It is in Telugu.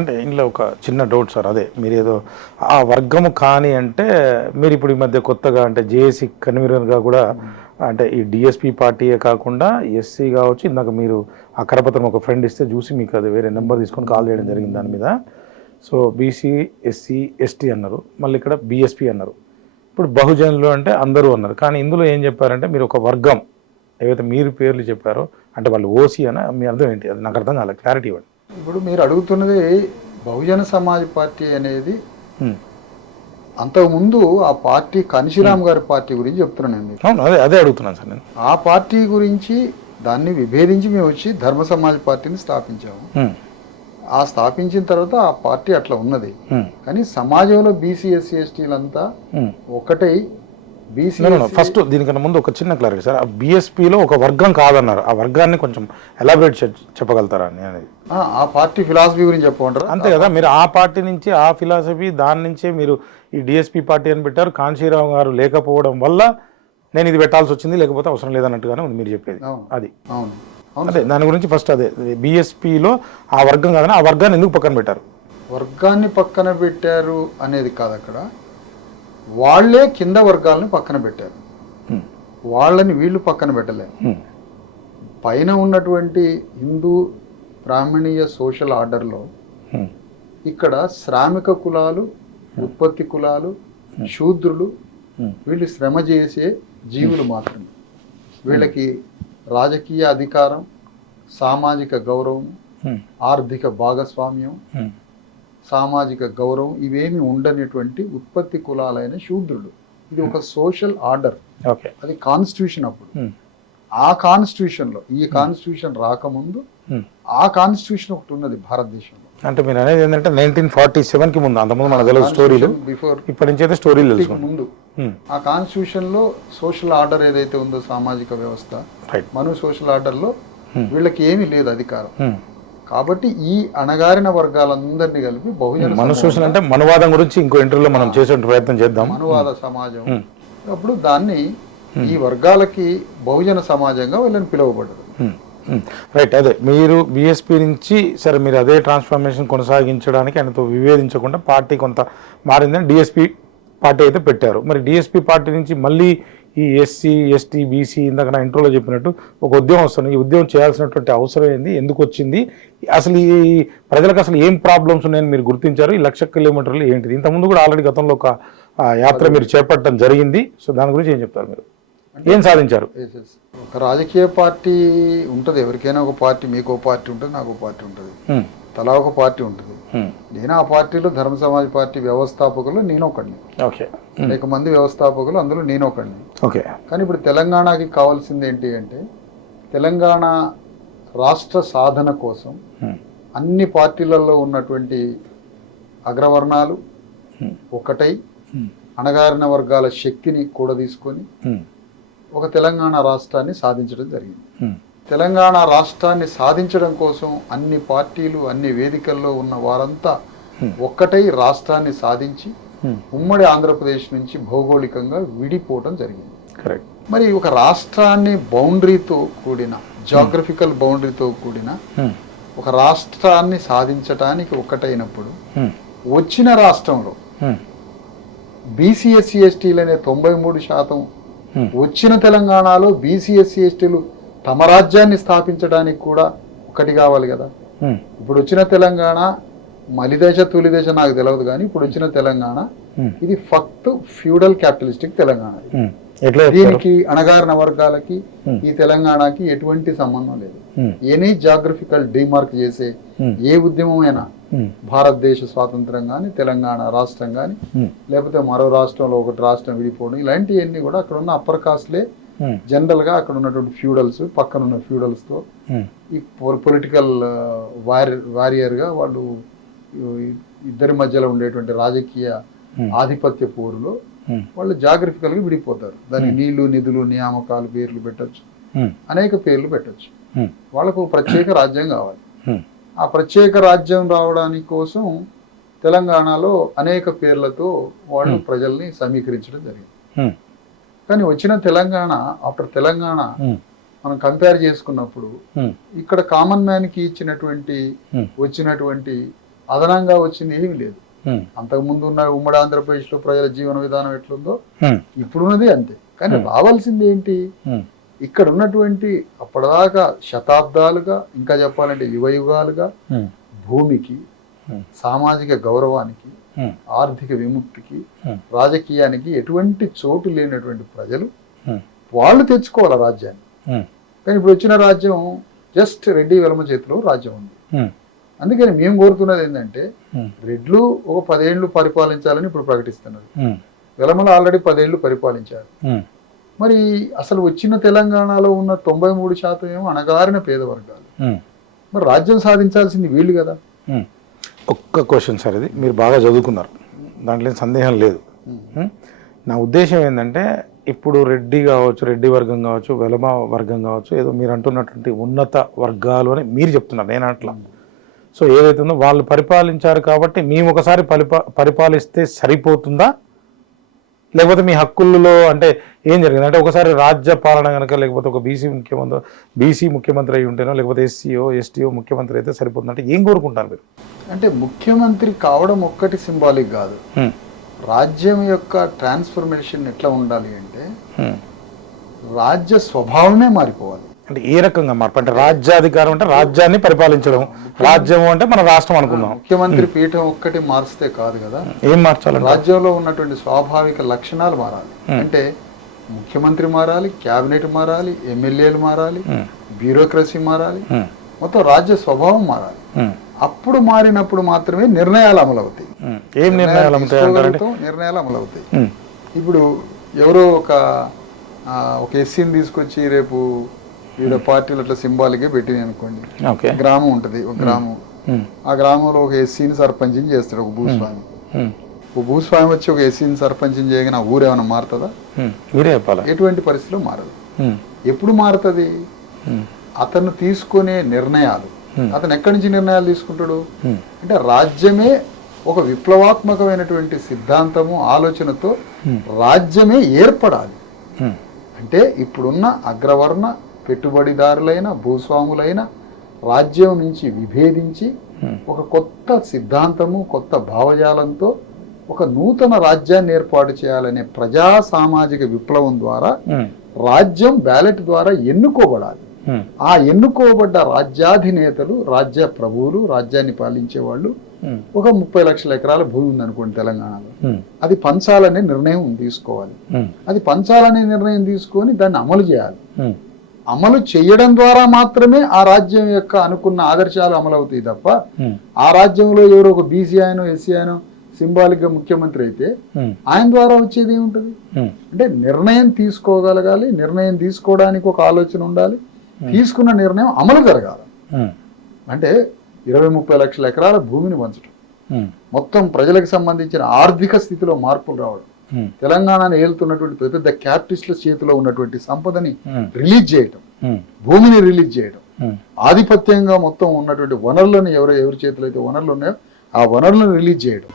అంటే ఇందులో ఒక చిన్న డౌట్ సార్ అదే. మీరు ఏదో ఆ వర్గము కాని అంటే మీరు ఇప్పుడు ఈ మధ్య కొత్తగా అంటే జేఏసీ కన్వీనర్గా కూడా అంటే ఈ డిఎస్పీ పార్టీయే కాకుండా ఎస్సీ కావచ్చు ఇందాక మీరు ఆ కరపత్రం ఒక ఫ్రెండ్ ఇస్తే చూసి మీకు అది వేరే నెంబర్ తీసుకొని కాల్ చేయడం జరిగింది దాని మీద. సో బీసీ ఎస్సీ ఎస్టీ అన్నారు. మళ్ళీ ఇక్కడ బీఎస్పీ అన్నారు. ఇప్పుడు బహుజనులు అంటే అందరూ అన్నారు. కానీ ఇందులో ఏం చెప్పారంటే మీరు ఒక వర్గం ఏవైతే మీరు పేర్లు చెప్పారో అంటే వాళ్ళు ఓసీ అని మీ అర్థం ఏంటి? అది నాకు అర్థం కాలేదు క్లారిటీ ఇవ్వండి. ఇప్పుడు మీరు అడుగుతున్నది బహుజన సమాజ్ పార్టీ అనేది. అంతకుముందు ఆ పార్టీ కనిశిరామ్ గారి పార్టీ గురించి చెప్తున్నాను అదే అదే అడుగుతున్నాను సార్ నేను ఆ పార్టీ గురించి దాన్ని విభేదించి మేము వచ్చి ధర్మ సమాజ్ పార్టీని స్థాపించాము. ఆ స్థాపించిన తర్వాత ఆ పార్టీ అట్లా ఉన్నది. కానీ సమాజంలో బీసీ ఎస్సీ ఎస్టీలంతా. ఒకటై ఫస్ట్ దీనికన్నా ముందు ఒక చిన్న క్లారిటీ సార్. ఆ బీఎస్పీలో ఒక వర్గం కాదన్నారు. ఆ వర్గాన్ని కొంచెం ఎలాబరేట్ చెప్పగలుగుతారా అని అనేది. ఆ పార్టీ ఫిలాసఫీ గురించి చెప్పమంటారా అంతే కదా. మీరు ఆ పార్టీ నుంచి ఆ ఫిలాసఫీ దాని నుంచే మీరు ఈ డిఎస్పీ పార్టీ అని పెట్టారు. కాంశీరావు గారు లేకపోవడం వల్ల నేను ఇది పెట్టాల్సి వచ్చింది. లేకపోతే అవసరం లేదన్నట్టుగానే ఉంది మీరు చెప్పేది. అది. అదే దాని గురించి ఫస్ట్ అదే. బీఎస్పీలో ఆ వర్గం కాదని ఆ వర్గాన్ని ఎందుకు పక్కన పెట్టారు? వర్గాన్ని పక్కన పెట్టారు అనేది కాదు అక్కడ. వాళ్ళే కింద వర్గాలను పక్కన పెట్టారు. వాళ్ళని వీళ్ళు పక్కన పెట్టలేరు హ్మ్. పైన ఉన్నటువంటి హిందూ బ్రాహ్మణీయ సోషల్ ఆర్డర్లో. ఇక్కడ శ్రామిక కులాలు ఉత్పత్తి కులాలు శూద్రులు. వీళ్ళు శ్రమ చేసే జీవులు మాత్రమే వీళ్ళకి రాజకీయ అధికారం సామాజిక గౌరవం. ఆర్థిక భాగస్వామ్యం. సామాజిక గౌరవం ఇవేమి ఉండనటువంటి ఉత్పత్తి కులాలైన శూద్రులు. ఇది ఒక సోషల్ ఆర్డర్. అది కాన్స్టిట్యూషన్ అప్పుడు. హ్మ్. ఆ కాన్స్టిట్యూషన్లో ఈ కాన్స్టిట్యూషన్ రాకముందు. ఆ కాన్స్టిట్యూషన్ ఒకటి ఉన్నది భారతదేశంలో. అంటే మీరు అనేది ఏంటంటే నైన్టీన్ ఫార్టీ సెవెన్కి ముందు అంతకుముందు మనకు తెలియదు స్టోరీలు బిఫోర్ Hmm. ఇప్పటి నుంచి అయితే స్టోరీలు తెలుసుకోండి ముందు. ఆ కాన్స్టిట్యూషన్లో సోషల్ ఆర్డర్ ఏదైతే ఉందో సామాజిక వ్యవస్థ మను సోషల్ ఆర్డర్లో వీళ్ళకి ఏమీ లేదు అధికారం. కాబట్టి ఈ అణగారిన వర్గాలందరినీ కలిపి బహుజన మనుసూచన అంటే మనువాదం గురించి ఇంకో ఇంటర్వ్యూలో మనం చేసే ప్రయత్నం చేద్దాం. మనువాద సమాజం. అప్పుడు దాన్ని ఈ వర్గాలకి బహుజన సమాజంగా వీళ్ళని పిలువబడ్డరు. రైట్ అదే మీరు బీఎస్పీ నుంచి సరే మీరు అదే ట్రాన్స్ఫర్మేషన్ కొనసాగించడానికి ఆయనతో విభేదించకుండా పార్టీ కొంత మారిందని డిఎస్పీ పార్టీ అయితే పెట్టారు. మరి డిఎస్పీ పార్టీ నుంచి మళ్ళీ ఈ ఎస్సీ ఎస్టీ బీసీ ఇందాక నా ఇంట్రోలో చెప్పినట్టు ఒక ఉద్యమం వస్తుంది. ఈ ఉద్యమం చేయాల్సినటువంటి అవసరం ఏంది? ఎందుకు వచ్చింది? అసలు ఈ ప్రజలకు అసలు ఏం ప్రాబ్లమ్స్ ఉన్నాయని మీరు గుర్తించారు? ఈ లక్ష కిలోమీటర్లు ఏంటిది? ఇంతకుముందు కూడా ఆల్రెడీ గతంలో ఒక యాత్ర మీరు చేపట్టడం జరిగింది. సో దాని గురించి ఏం చెప్తారు మీరు? ఏం సాధించారు. ఒక రాజకీయ పార్టీ ఉంటుంది. ఎవరికైనా ఒక పార్టీ మీకు పార్టీ ఉంటుంది నాకు పార్టీ ఉంటుంది. తలా ఒక పార్టీ ఉంటుంది. నేను ఆ పార్టీలో? ధర్మ సమాజ్ పార్టీ వ్యవస్థాపకులు నేను ఒకడిని. ఓకే. అనేక మంది వ్యవస్థాపకులు అందులో నేను ఒకడిని ఓకే కానీ ఇప్పుడు తెలంగాణకి కావాల్సింది ఏంటి అంటే తెలంగాణ రాష్ట్ర సాధన కోసం. అన్ని పార్టీలలో ఉన్నటువంటి అగ్రవర్ణాలు. ఒకటై. అణగారిన వర్గాల శక్తిని కూడా తీసుకొని. ఒక తెలంగాణ రాష్ట్రాన్ని సాధించడం జరిగింది. తెలంగాణ రాష్ట్రాన్ని సాధించడం కోసం అన్ని పార్టీలు అన్ని వేదికల్లో ఉన్న వారంతా ఒక్కటై రాష్ట్రాన్ని సాధించి. ఉమ్మడి ఆంధ్రప్రదేశ్ నుంచి భౌగోళికంగా విడిపోవటం జరిగింది కరెక్ట్ మరి ఒక రాష్ట్రాన్ని బౌండరీతో కూడిన జాగ్రఫికల్ బౌండరీతో కూడిన హ్మ్. ఒక రాష్ట్రాన్ని సాధించటానికి ఒక్కటైనప్పుడు హ్మ్. వచ్చిన రాష్ట్రంలో హ్మ్. బీసీ ఎస్సీ ఎస్టీలు అనే తొంభై మూడు శాతం. వచ్చిన తెలంగాణలో బీసీ ఎస్సీ ఎస్టీలు తమ రాజ్యాన్ని స్థాపించడానికి కూడా ఒకటి కావాలి కదా. ఇప్పుడు వచ్చిన తెలంగాణ మలిదశ తొలిదశ నాకు తెలియదు కానీ ఇప్పుడు వచ్చిన తెలంగాణ. ఇది ఫక్త్ ఫ్యూడల్ క్యాపిటలిస్టిక్ తెలంగాణ దీనికి అణగారిన వర్గాలకి. ఈ తెలంగాణకి ఎటువంటి సంబంధం లేదు. ఎనీ జాగ్రఫికల్ డిమార్క్ చేసే. ఏ ఉద్యమమైనా. భారతదేశ స్వాతంత్రం కానీ తెలంగాణ రాష్ట్రం కానీ హ్మ్. లేకపోతే మరో రాష్ట్రంలో ఒకటి రాష్ట్రం విడిపోవడం ఇలాంటివన్నీ కూడా అక్కడ ఉన్న అప్పర్ కాస్ట్లే హ్మ్. జనరల్గా అక్కడ ఉన్నటువంటి ఫ్యూడల్స్ పక్కన ఉన్న ఫ్యూడల్స్తో హ్మ్. ఈ పొలిటికల్ వారి వారియర్గా వాళ్ళు ఈ ఇద్దరి మధ్యలో ఉండేటువంటి రాజకీయ. ఆధిపత్య పోరులో. వాళ్ళు జాగ్రఫికల్గా విడిపోతారు దానికి నీళ్ళు నిధులు నియామకాలు పేర్లు పెట్టచ్చు. అనేక పేర్లు పెట్టచ్చు. వాళ్ళకు ప్రత్యేక రాజ్యం కావాలి. ఆ ప్రత్యేక రాజ్యం రావడానికి కోసం తెలంగాణలో అనేక పేర్లతో వాళ్ళు ప్రజల్ని సమీకరించడం జరిగింది. కానీ వచ్చిన తెలంగాణ ఆఫ్టర్ తెలంగాణ. మనం కంపేర్ చేసుకున్నప్పుడు. ఇక్కడ కామన్ మ్యాన్కి ఇచ్చినటువంటి హ్మ్. వచ్చినటువంటి అదనంగా వచ్చింది ఏమీ లేదు. ఉమ్, అంతకుముందు ఉన్న ఉమ్మడి ఆంధ్రప్రదేశ్లో ప్రజల జీవన విధానం ఎట్లుందో ఇప్పుడున్నది అంతే. కానీ రావాల్సింది ఏంటి? ఇక్కడ ఉన్నటువంటి అప్పటిదాకా శతాబ్దాలుగా ఇంకా చెప్పాలంటే యుగ యుగాలుగా ఉమ్, భూమికి సామాజిక గౌరవానికి ఆర్థిక విముక్తికి. రాజకీయానికి ఎటువంటి చోటు లేనటువంటి ప్రజలు వాళ్ళు తెచ్చుకోవాలి రాజ్యాన్ని. కానీ ఇప్పుడు వచ్చిన రాజ్యం జస్ట్ రెడ్డి వెలమ చేతిలో రాజ్యం ఉంది. అందుకని మేము కోరుతున్నది ఏంటంటే రెడ్లు ఒక పదేళ్ళు పరిపాలించాలని ఇప్పుడు ప్రకటిస్తున్నారు. వెలమలు ఆల్రెడీ పదేళ్ళు పరిపాలించారు. మరి అసలు వచ్చిన తెలంగాణలో ఉన్న తొంభై మూడు శాతం ఏమో అణగారిన పేద వర్గాలు. మరి రాజ్యం సాధించాల్సింది వీళ్ళు కదా. ఒక్క క్వశ్చన్ సార్ ఇది. మీరు బాగా చదువుకున్నారు. దాంట్లో సందేహం లేదు. నా ఉద్దేశం ఏంటంటే ఇప్పుడు రెడ్డి కావచ్చు రెడ్డి వర్గం కావచ్చు వెలమ వర్గం కావచ్చు ఏదో మీరు అంటున్నటువంటి ఉన్నత వర్గాలు అని మీరు చెప్తున్నారు. నేను అట్లా. సో ఏదైతే ఉందో వాళ్ళు పరిపాలించారు కాబట్టి మేము ఒకసారి పరిపా పరిపాలిస్తే సరిపోతుందా? లేకపోతే మీ హక్కుల్లో అంటే ఏం జరిగింది? అంటే ఒకసారి రాజ్య పాలన కనుక లేకపోతే ఒక బీసీ ముఖ్యమంత్రి బీసీ ముఖ్యమంత్రి అయి ఉంటేనో లేకపోతే ఎస్సీఓ ఎస్టీఓ ముఖ్యమంత్రి అయితే సరిపోతుంది? అంటే ఏం కోరుకుంటారు మీరు? అంటే ముఖ్యమంత్రి కావడం ఒక్కటి సింబాలిక్ కాదు. రాజ్యం యొక్క ట్రాన్స్ఫర్మేషన్ ఎట్లా ఉండాలి అంటే. రాజ్య స్వభావమే మారిపోవాలి. అంటే ఏ రకంగా మార్పు? అంటే రాజ్యాధికారం అంటే రాజ్యాన్ని పరిపాలించడం రాజ్యం అంటే మన రాష్ట్రం అనుకుందాం. ముఖ్యమంత్రి పీఠం ఒక్కటి మార్చితే కాదు కదా? ఏం మార్చాలంటే రాజ్యంలో ఉన్నటువంటి స్వాభావిక లక్షణాలు మారాలి. అంటే ముఖ్యమంత్రి మారాలి క్యాబినెట్ మారాలి ఎమ్మెల్యేలు మారాలి. బ్యూరోక్రసీ మారాలి. మొత్తం రాజ్య స్వభావం మారాలి. అప్పుడు మారినప్పుడు మాత్రమే నిర్ణయాలు అమలవుతాయి. ఏం నిర్ణయాలు నిర్ణయాలు అమలవుతాయి. ఇప్పుడు ఎవరో ఒక ఒక ఎస్సీని తీసుకొచ్చి రేపు వివిధ పార్టీలు అట్లా సింబాలిక్గా పెట్టినాయి అనుకోండి గ్రామం ఉంటుంది ఒక గ్రామం. ఆ గ్రామంలో ఒక ఎస్సీని సర్పంచ్ని చేస్తాడు ఒక భూస్వామి. ఒక భూస్వామి వచ్చి ఒక ఎస్సీని సర్పంచ్ని చేయగానే ఆ ఊరు ఏమైనా మారుతుందా హ్మ్. మీరే చెప్పాలా ఎటువంటి పరిస్థితిలో మారదు. ఎప్పుడు మారుతుంది. అతను తీసుకునే నిర్ణయాలు. అతను ఎక్కడి నుంచి నిర్ణయాలు తీసుకుంటాడు. అంటే రాజ్యమే ఒక విప్లవాత్మకమైనటువంటి సిద్ధాంతము ఆలోచనతో రాజ్యమే ఏర్పడాలి. అంటే ఇప్పుడున్న అగ్రవర్ణ పెట్టుబడిదారులైన భూస్వాములైన రాజ్యం నుంచి విభేదించి. ఒక కొత్త సిద్ధాంతము కొత్త భావజాలంతో ఒక నూతన రాజ్యాన్ని ఏర్పాటు చేయాలనే ప్రజా సామాజిక విప్లవం ద్వారా. రాజ్యం బ్యాలెట్ ద్వారా ఎన్నుకోబడాలి. ఆ ఎన్నుకోబడ్డ రాజ్యాధినేతలు రాజ్య ప్రభువులు రాజ్యాన్ని పాలించే వాళ్ళు. ఒక ముప్పై లక్షల ఎకరాల భూమి ఉందనుకోండి తెలంగాణలో. అది పంచాలనే నిర్ణయం తీసుకోవాలి. అది పంచాలనే నిర్ణయం తీసుకొని దాన్ని అమలు చేయాలి. అమలు చేయడం ద్వారా మాత్రమే ఆ రాజ్యం యొక్క అనుకున్న ఆదర్శాలు అమలు అవుతాయి తప్ప. ఆ రాజ్యంలో ఎవరో ఒక బీసీ ఆయనో ఎస్సీ ఆయనో సింబాలిక్గా ముఖ్యమంత్రి అయితే. ఆయన ద్వారా వచ్చేది ఏముంటుంది. అంటే నిర్ణయం తీసుకోగలగాలి నిర్ణయం తీసుకోవడానికి ఒక ఆలోచన ఉండాలి తీసుకున్న నిర్ణయం అమలు జరగాలి. అంటే ఇరవై ముప్పై లక్షల ఎకరాల భూమిని పంచడం. మొత్తం ప్రజలకు సంబంధించిన ఆర్థిక స్థితిలో మార్పులు రావడం. తెలంగాణను ఏలుతున్నటువంటి పెద్ద పెద్ద క్యాపిటలిస్టుల చేతిలో ఉన్నటువంటి సంపదని హ్మ్. రిలీజ్ చేయటం హ్మ్. భూమిని రిలీజ్ చేయడం హ్మ్. ఆధిపత్యంగా మొత్తం ఉన్నటువంటి వనరులను ఎవరు ఎవరి చేతిలో అయితే వనరులు ఉన్నాయో ఆ వనరులను రిలీజ్ చేయడం